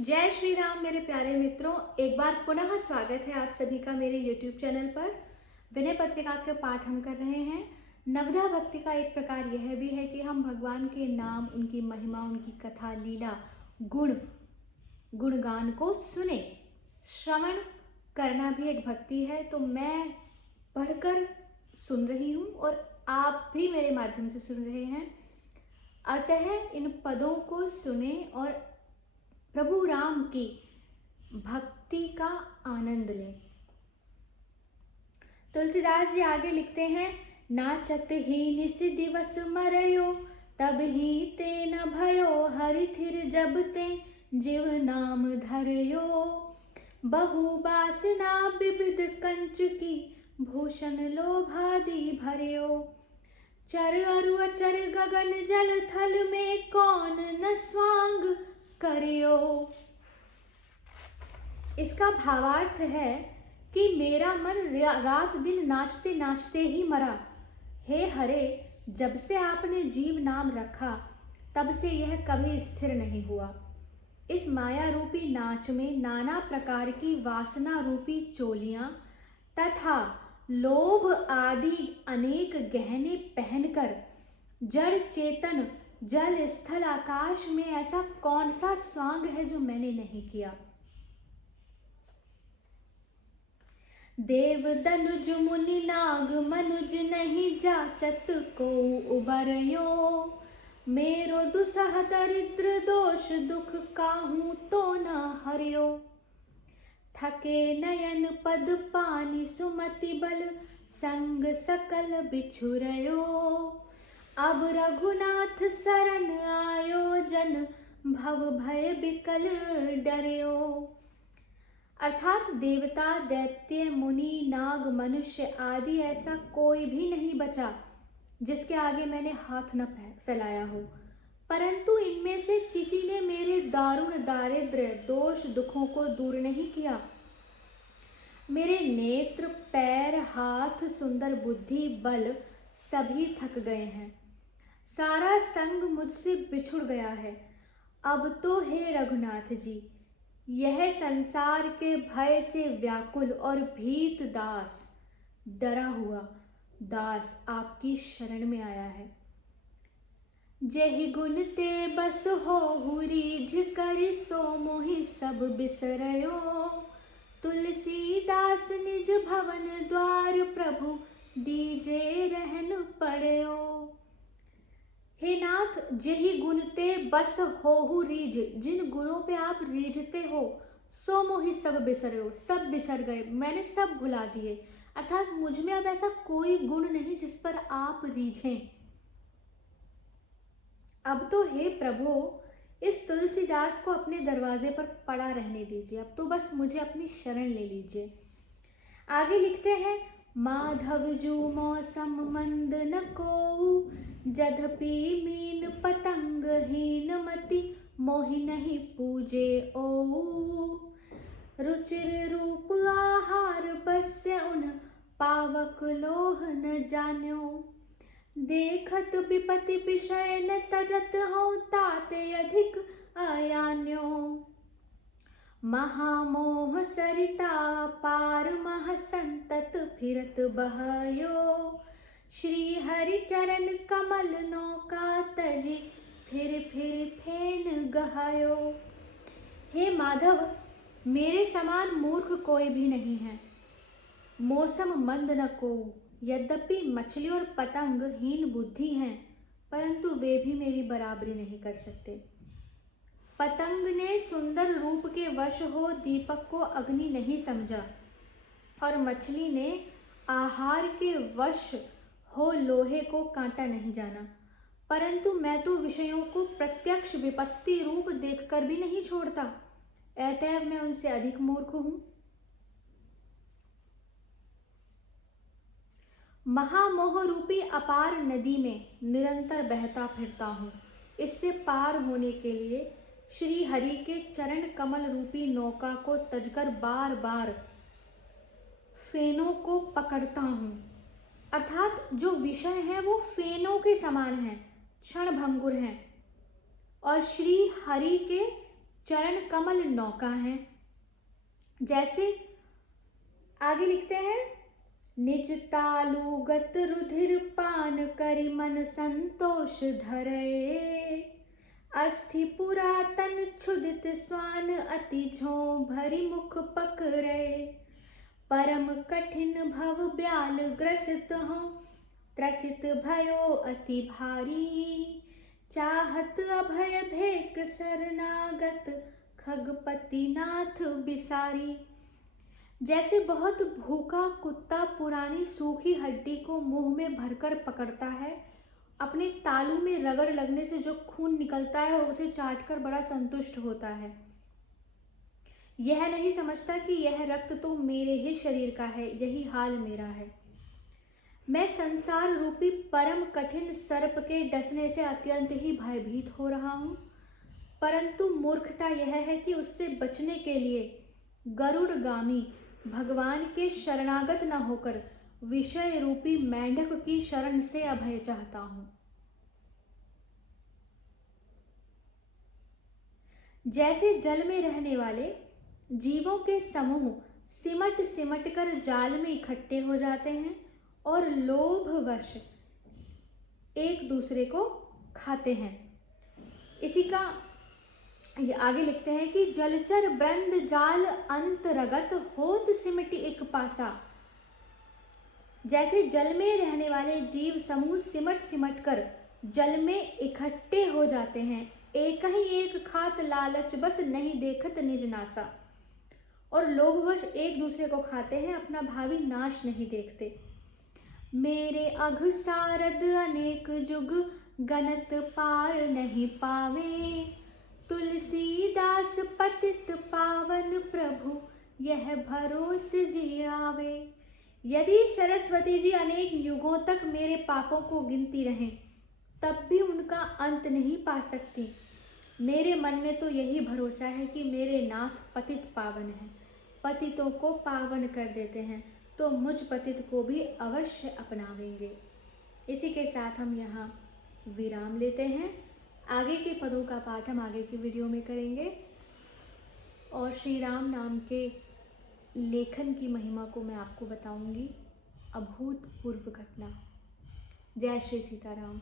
जय श्री राम मेरे प्यारे मित्रों, एक बार पुनः स्वागत है आप सभी का मेरे YouTube चैनल पर। विनय पत्रिका के पाठ हम कर रहे हैं। नवधा भक्ति का एक प्रकार यह भी है कि हम भगवान के नाम, उनकी महिमा, उनकी कथा, लीला, गुणगान को सुने। श्रवण करना भी एक भक्ति है, तो मैं पढ़कर सुन रही हूँ और आप भी मेरे माध्यम से सुन रहे हैं। अतः इन पदों को सुने और प्रभु राम की भक्ति का आनंद लें। तुलसीदास जी आगे लिखते हैं, नाचत ही निस दिवस मरयो, तब ही ते न भयो, हरि थिर जब ते जीव नाम धरयो। बहु बासना विविध कंचुकी, भूषण लोभादि भरयो। चर अरु अचर गगन जल थल में, कौन न स्वांग करियो। इसका भावार्थ है कि मेरा मन रात दिन नाचते नाचते ही मरा। हे हरे, जब से आपने जीव नाम रखा तब से यह कभी स्थिर नहीं हुआ। इस माया रूपी नाच में नाना प्रकार की वासना रूपी चोलियां तथा लोभ आदि अनेक गहने पहनकर जड़ चेतन जल स्थल आकाश में ऐसा कौन सा स्वांग है जो मैंने नहीं किया। देव दनुज मुनि नाग मनुज नहीं जाचत को उबरयो। मेरो दुसह दरिद्र दोष दुख काहू तो न हरियो। थके नयन पद पानी सुमति बल, संग सकल बिछुरयो। अब रघुनाथ शरण आयो, जन भव भय बिकल डरयो। अर्थात देवता, दैत्य, मुनि, नाग, मनुष्य आदि ऐसा कोई भी नहीं बचा जिसके आगे मैंने हाथ न फैलाया हो, परंतु इनमें से किसी ने मेरे दारुण दारिद्र्य दोष दुखों को दूर नहीं किया। मेरे नेत्र, पैर, हाथ, सुंदर बुद्धि, बल सभी थक गए हैं। सारा संग मुझसे बिछुड़ गया है। अब तो हे रघुनाथ जी, यह संसार के भय से व्याकुल और भीत दास, डरा हुआ दास आपकी शरण में आया है। जेहि गुण ते बस हो रीझ कर, सो मोहि सब बिसरयो। तुलसीदास निज भवन द्वार, प्रभु दीजे रहन पड़यो। हे नाथ, जेहि गुण ते बस होहु रीझ, जिन गुणों पे आप रीझते हो, सो मोहि सब बिसरयो, सब बिसर गए, मैंने सब भुला दिए। अर्थात मुझ में अब ऐसा कोई गुण नहीं जिस पर आप रीझें। अब तो हे प्रभु, इस तुलसीदास को अपने दरवाजे पर पड़ा रहने दीजिए। अब तो बस मुझे अपनी शरण ले लीजिए। आगे लिखते हैं, माधव जू मौसम मंद न कोऊ, जधपि मीन पतंग हीन मति, मोहि नहीं पूजे ओऊ। रुचिर रूप आहार बस्य, उन पावक लोह न जान्यो। देखत विपति विषय न तजत हो, ताते अधिक अयान्यो। महामोह सरिता पार मह संतत फिरत बहयो। श्री हरि चरण कमल नौका तजी, फिर फेन गहायो। हे माधव, मेरे समान मूर्ख कोई भी नहीं है। मौसम मंद न को, यद्यपि मछली और पतंग हीन बुद्धि हैं, परंतु वे भी मेरी बराबरी नहीं कर सकते। पतंग ने सुंदर रूप के वश हो दीपक को अग्नि नहीं समझा, और मछली ने आहार के वश हो लोहे को कांटा नहीं जाना, परंतु मैं तो विषयों को प्रत्यक्ष विपत्ति रूप देखकर भी नहीं छोड़ता, अतएव मैं उनसे अधिक मूर्ख हूँ। महामोह रूपी अपार नदी में निरंतर बहता फिरता हूँ। इससे पार होने के लिए श्री हरि के चरण कमल रूपी नौका को तजकर बार बार फेनों को पकड़ता हूँ। अर्थात जो विषय हैं वो फेनों के समान हैं, क्षण भंगुर हैं, और श्री हरि के चरण कमल नौका हैं। जैसे आगे लिखते हैं, निज तालुगत रुधिर पान करि मन संतोष धरए, अस्थि पुरातन क्षुदित स्वान अति झों भरी मुख पकड़े, परम कठिन भव ब्याल ग्रसित हों, त्रसित भयो अति भारी, चाहत अभय भेक शरणागत खगपति नाथ बिसारी। जैसे बहुत भूखा कुत्ता पुरानी सूखी हड्डी को मुंह में भरकर पकड़ता है, अपने तालू में रगड़ लगने से जो खून निकलता है उसे चाटकर बड़ा संतुष्ट होता है, यह नहीं समझता कि यह रक्त तो मेरे ही शरीर का है, यही हाल मेरा है। मैं संसार रूपी परम कठिन सर्प के डसने से अत्यंत ही भयभीत हो रहा हूँ, परंतु मूर्खता यह है कि उससे बचने के लिए गरुड़गामी भगवान के शरणागत न होकर विषय रूपी मेंढक की शरण से अभय चाहता हूँ। जैसे जल में रहने वाले जीवों के समूह सिमट सिमट कर जाल में इकट्ठे हो जाते हैं और लोभवश एक दूसरे को खाते हैं। इसी का ये आगे लिखते हैं कि जलचर ब्रंद जाल अंतरगत होत सिमटी एक पासा। जैसे जल में रहने वाले जीव समूह सिमट सिमट कर जल में इकट्ठे हो जाते हैं, एक ही एक खात लालच बस नहीं देखत निज नासा, और लोभवश एक दूसरे को खाते हैं, अपना भावी नाश नहीं देखते। मेरे अघ सारद अनेक जुग गणत पार नहीं पावे, तुलसीदास पतित पावन प्रभु यह भरोस जी आवे। यदि सरस्वती जी अनेक युगों तक मेरे पापों को गिनती रहें तब भी उनका अंत नहीं पा सकती। मेरे मन में तो यही भरोसा है कि मेरे नाथ पतित पावन हैं, पतितों को पावन कर देते हैं, तो मुझ पतित को भी अवश्य अपनावेंगे। इसी के साथ हम यहाँ विराम लेते हैं। आगे के पदों का पाठ हम आगे की वीडियो में करेंगे और श्री राम नाम के लेखन की महिमा को मैं आपको बताऊंगी, अभूतपूर्व घटना। जय श्री सीताराम।